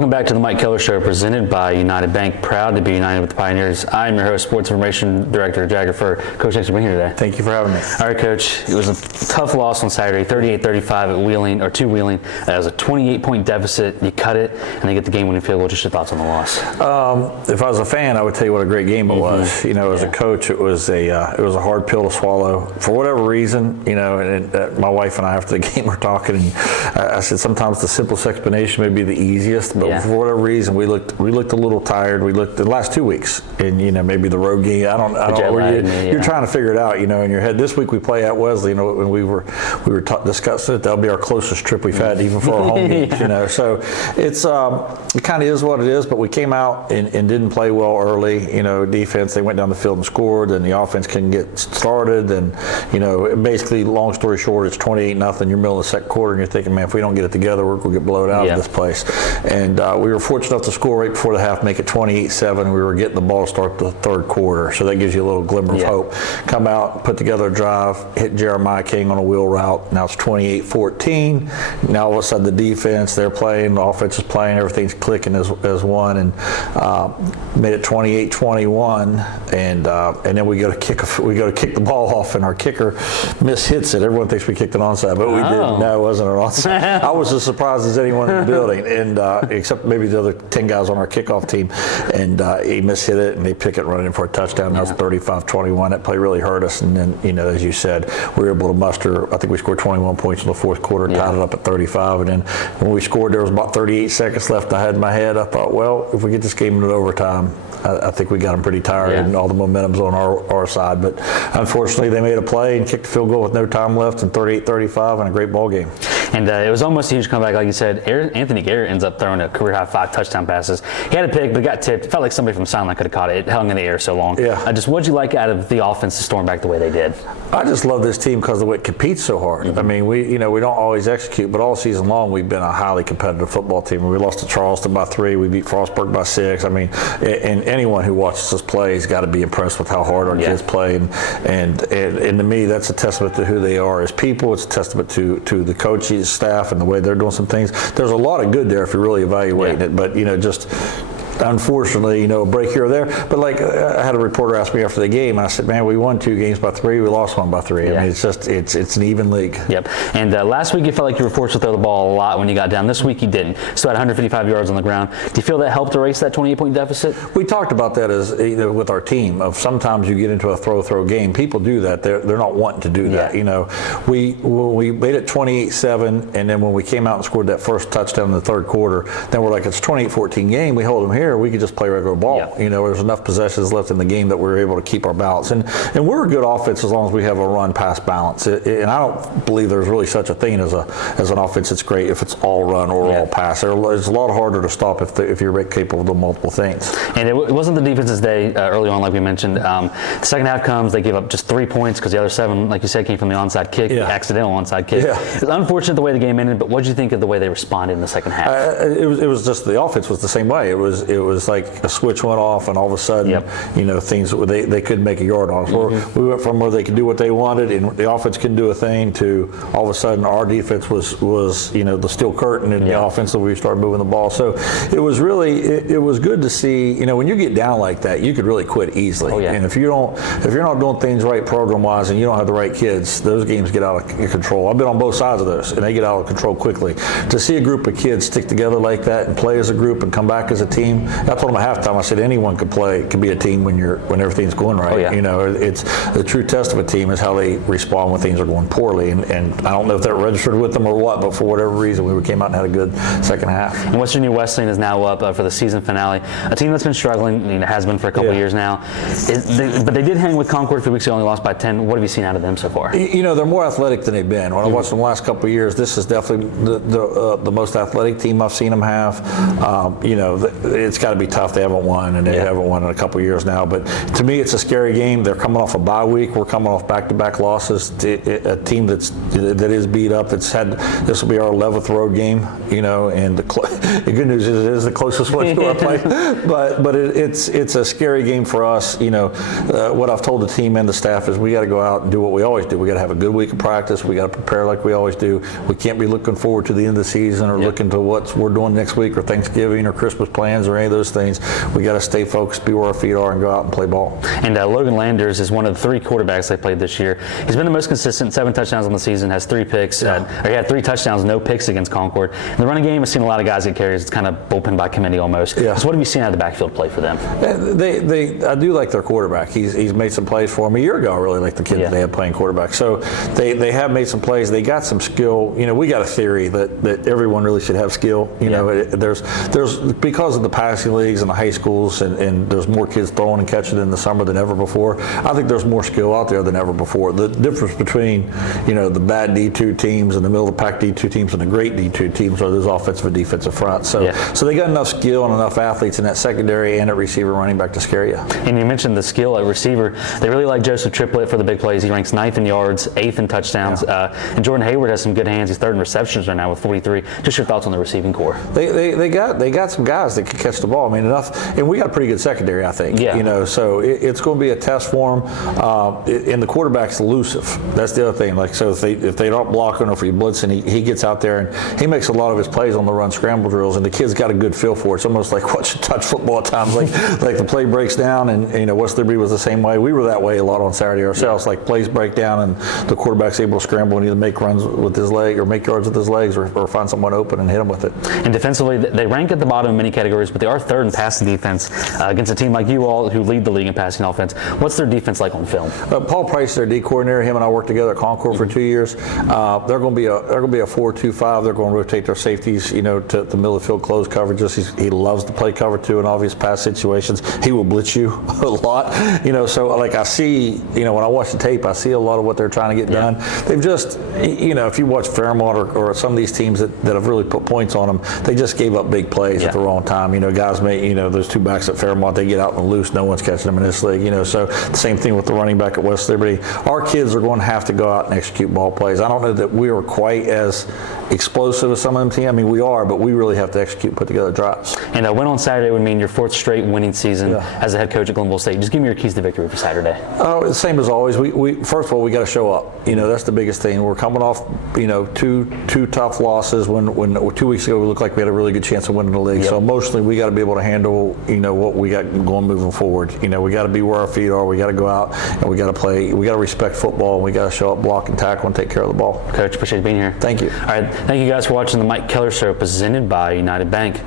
Welcome back to the Mike Kellar Show, presented by United Bank. Proud to be united with the Pioneers. I'm your host, Sports Information Director Jagger. Furr. Coach, thanks for being here today. Thank you for having me. All right, Coach. It was a tough loss on Saturday, 38-35 at Wheeling, or to Wheeling. It was a 28-point deficit. You cut it, and they get the game-winning field goal. Just your thoughts on the loss? If I was a fan, I would tell you what a great game it was. You know, as a coach, it was a hard pill to swallow for whatever reason. You know, and my wife and I after the game were talking, and I said sometimes the simplest explanation may be the easiest, but for whatever reason we looked a little tired. We looked the last 2 weeks, and you know, maybe the road game. I don't know where you're trying to figure it out. You know, in your head. This week we play at Wesley. You know, when we were discussing it, that'll be our closest trip we've had, even for our home games. You know, so it's it kind of is what it is. But we came out and didn't play well early. You know, defense, they went down the field and scored, and the offense couldn't get started. And you know, basically, long story short, it's 28-0. You're middle of the second quarter, and you're thinking, man, if we don't get it together, we're going to get blown out of this place. And we were fortunate enough to score right before the half, make it 28-7. We were getting the ball to start the third quarter, so that gives you a little glimmer of hope. Come out, put together a drive, hit Jeremiah King on a wheel route. Now it's 28-14. Now all of a sudden the defense, they're playing, the offense is playing, everything's clicking as one, and made it 28-21. And then we go to kick the ball off, and our kicker hits it. Everyone thinks we kicked it onside, but we didn't. No, it wasn't an onside. I was as surprised as anyone in the building, and except maybe the other 10 guys on our kickoff team. And he hit it, and they pick it running in for a touchdown. That was 35-21. That play really hurt us. And then, you know, as you said, we were able to muster. I think we scored 21 points in the fourth quarter, tied it up at 35. And then when we scored, there was about 38 seconds left. I had in my head, I thought, well, if we get this game into overtime, I think we got them pretty tired, and all the momentum's on our side. But unfortunately, they made a play and kicked the field goal with no time left, and 38-35, and a great ball game. And it was almost a huge comeback, like you said. Anthony Garrett ends up throwing a career-high 5 touchdown passes. He had a pick, but it got tipped. It felt like somebody from sideline could have caught it. It hung in the air so long. Just what'd you like out of the offense to storm back the way they did? I just love this team because of the way it competes so hard. I mean, we don't always execute, but all season long we've been a highly competitive football team. We lost to Charleston by 3. We beat Frostburg by 6. I mean, and anyone who watches us play has got to be impressed with how hard our kids play. And to me, that's a testament to who they are as people. It's a testament to the coaches, staff, and the way they're doing some things. There's a lot of good there if you're really evaluating it, but just unfortunately, a break here or there. But like I had a reporter ask me after the game, and I said, man, we won 2 games by 3, we lost 1 by 3. I mean, it's just it's an even league. Yep. And last week you felt like you were forced to throw the ball a lot when you got down. This week you didn't. Still had 155 yards on the ground. Do you feel that helped erase that 28-point deficit? We talked about that as with our team. Of sometimes you get into a throw game. People do that. They're not wanting to do that. We made it 28-7, and then when we came out and scored that first touchdown in the third quarter, then we're like, it's a 28-14 game. We hold them here. We could just play regular ball. There's enough possessions left in the game that we're able to keep our balance. And we're a good offense as long as we have a run-pass balance. And I don't believe there's really such a thing as an offense that's great if it's all run or all pass. It's a lot harder to stop if you're capable of doing multiple things. And it wasn't the defense's day early on, like we mentioned. The second half comes, they give up just 3 points because the other 7, like you said, came from the onside kick, accidental onside kick. It's unfortunate the way the game ended, but what did you think of the way they responded in the second half? It was just the offense was the same way. It was like a switch went off, and all of a sudden, things they couldn't make a yard on us. We went from where they could do what they wanted, and the offense couldn't do a thing, to all of a sudden our defense was the steel curtain, and the offense we started moving the ball. So it was good to see. When you get down like that, you could really quit easily. And if you're not doing things right program wise, and you don't have the right kids, those games get out of control. I've been on both sides of those, and they get out of control quickly. To see a group of kids stick together like that and play as a group and come back as a team, I told them at halftime, I said anyone could play, can be a team when everything's going right. It's the true test of a team is how they respond when things are going poorly, and I don't know if that registered with them or what, but for whatever reason we came out and had a good second half. And West Virginia Wesleyan is now up for the season finale. A team that's been struggling, has been for a couple of years now. But they did hang with Concord a few weeks ago, only lost by 10. What have you seen out of them so far? They're more athletic than they've been. When I watched them the last couple of years, this is definitely the most athletic team I've seen them have. it's got to be tough. They haven't won, and they haven't won in a couple of years now. But to me, it's a scary game. They're coming off a bye week. We're coming off back-to-back losses. A team that is beat up. This will be our 11th road game, and the good news is it is the closest one to our place. But it's a scary game for us. What I've told the team and the staff is we got to go out and do what we always do. We got to have a good week of practice. We got to prepare like we always do. We can't be looking forward to the end of the season or looking to what we're doing next week or Thanksgiving or Christmas plans or any of those things. We got to stay focused, be where our feet are, and go out and play ball. And Logan Landers is one of the 3 quarterbacks they played this year. He's been the most consistent, 7 touchdowns on the season, has 3 picks. He had 3 touchdowns, no picks against Concord. In the running game, I've seen a lot of guys get carries. It's kind of bullpen by committee almost. So what have you seen out of the backfield play for them? I do like their quarterback. He's made some plays for them. A year ago, I really liked the kid that they had playing quarterback. So they have made some plays. They got some skill. We got a theory that everyone really should have skill. There's because of the passing leagues and the high schools and there's more kids throwing and catching in the summer than ever before. I think there's more skill out there than ever before. The difference between the bad D2 teams and the middle of the pack D2 teams and the great D2 teams are those offensive and defensive front. So they got enough skill and enough athletes in that secondary and at receiver running back to scare you. And you mentioned the skill at receiver. They really like Joseph Triplett for the big plays. He ranks 9th in yards, 8th in touchdowns. And Jordan Hayward has some good hands. He's 3rd in receptions right now with 43. Just your thoughts on the receiving core? They got some guys that can catch the ball. Enough, and we got a pretty good secondary, I think. So it's going to be a test for them. And the quarterback's elusive. That's the other thing. So if they don't block him or if he blitzing, he gets out there and he makes a lot of his plays on the run scramble drills, and the kid's got a good feel for it. It's almost like watching touch football at times. Like the play breaks down, and West Liberty was the same way. We were that way a lot on Saturday ourselves. Like plays break down, and the quarterback's able to scramble and either make runs with his leg or make yards with his legs or find someone open and hit him with it. And defensively, they rank at the bottom in many categories, but they are 3rd in passing defense against a team like you all who lead the league in passing offense. What's their defense like on film? Paul Price, their D coordinator, him and I worked together at Concord for 2 years. They're going to be a 4-2-5. They're going to rotate their safeties, to the middle of the field close coverages. He loves to play cover 2 in obvious pass situations. He will blitz you a lot, So I see, when I watch the tape, I see a lot of what they're trying to get done. They've just, if you watch Fairmont or some of these teams that have really put points on them, they just gave up big plays at the wrong time. Guys may, those 2 backs at Fairmont, they get out and loose. No one's catching them in this league. So the same thing with the running back at West Liberty. Our kids are going to have to go out and execute ball plays. I don't know that we are quite as explosive as some of them teams. We are, but we really have to execute, put together drives. And a win on Saturday would mean your 4th straight winning season as a head coach at Glenville State. Just give me your keys to victory for Saturday. Oh, same as always. We first of all, we got to show up. That's the biggest thing. We're coming off, 2 tough losses. When 2 weeks ago we looked like we had a really good chance of winning the league. So emotionally, we got to be able to handle, what we got going moving forward. We got to be where our feet are. We got to go out and we got to play. We got to respect football. And we got to show up, block and tackle, and take care of the ball. Coach, appreciate you being here. Thank you. All right, thank you guys for watching the Mike Kellar Show, presented by United Bank.